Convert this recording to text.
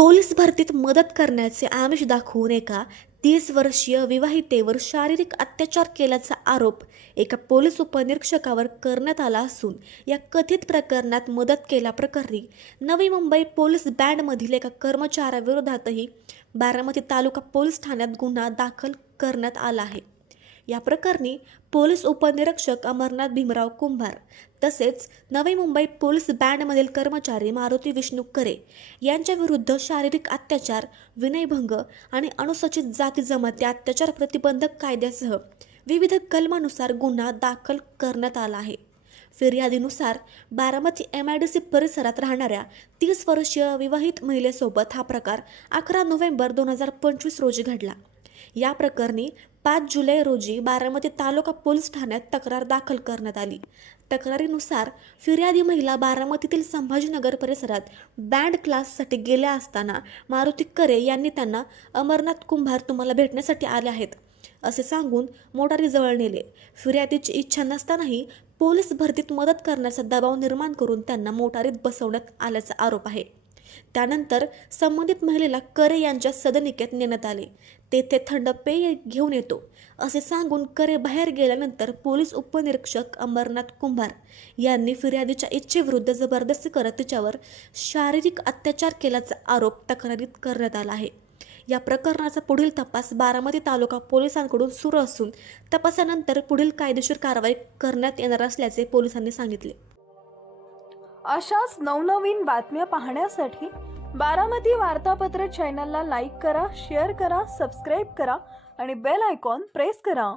Police भरतीत मदत करण्याचे आमिष दाखवून एका 30 वर्षीय विवाहितेवर शारीरिक अत्याचार केल्याचा आरोप एका पोलीस उपनिरीक्षकावर करण्यात आला असून या कथित प्रकरणात मदत केल्याप्रकरणी नवी मुंबई पोलीस बँडमधील एका कर्मचाऱ्याविरोधातही बारामती तालुका पोलीस ठाण्यात गुन्हा दाखल करण्यात आला आहे। या प्रकरणी पोलीस उपनिरीक्षक अमरनाथ भीमराव कुंभार तसेच नवी मुंबई पोलीस बँडमधील कर्मचारी मारुती विष्णू करे यांच्या विरुद्ध शारीरिक अत्याचार, विनयभंग आणि अनुसूचित जाती जमाती अत्याचार प्रतिबंधक कायद्यासह विविध कलमानुसार गुन्हा दाखल करण्यात आला आहे। फिर्यादीनुसार बारामती MIDC परिसरात राहणाऱ्या 30 वर्षीय विवाहित महिलेसोबत हा प्रकार 11 नोव्हेंबर 2025 रोजी घडला। या प्रकरणी 5 जुलै रोजी बारामती तालुका पोलीस ठाण्यात तक्रार दाखल करण्यात आली। तक्रारीनुसार फिर्यादी महिला बारामतीतील संभाजीनगर परिसरात बँड क्लाससाठी गेल्या असताना मारुती करे यांनी त्यांना अमरनाथ कुंभार तुम्हाला भेटण्यासाठी आले आहेत असे सांगून मोटारीजवळ नेले। फिर्यादीची इच्छा नसतानाही पोलीस भरतीत मदत करण्याचा दबाव निर्माण करून त्यांना मोटारीत बसवण्यात आल्याचा आरोप आहे। त्यानंतर संबंधित महिलेला करे यांच्या सदनिकेत नेण्यात आले। तेथे थंड पेय घेऊन येतो असे सांगून करे बाहेर गेल्यानंतर पोलीस उपनिरीक्षक अमरनाथ कुंभार यांनी फिर्यादीच्या इच्छेविरुद्ध जबरदस्ती करत तिच्यावर शारीरिक अत्याचार केल्याचा आरोप तक्रारीत करण्यात आला आहे। या प्रकरणाचा पुढील तपास बारामती तालुका पोलिसांकडून सुरू असून तपासानंतर पुढील कायदेशीर कारवाई करण्यात येणार असल्याचे पोलिसांनी सांगितले। अशाच नवनवीन बातम्या पाहण्यासाठी बारामती वार्तापत्र चॅनलला लाईक करा, शेअर करा, सबस्क्राईब करा आणि बेल आयकॉन प्रेस करा।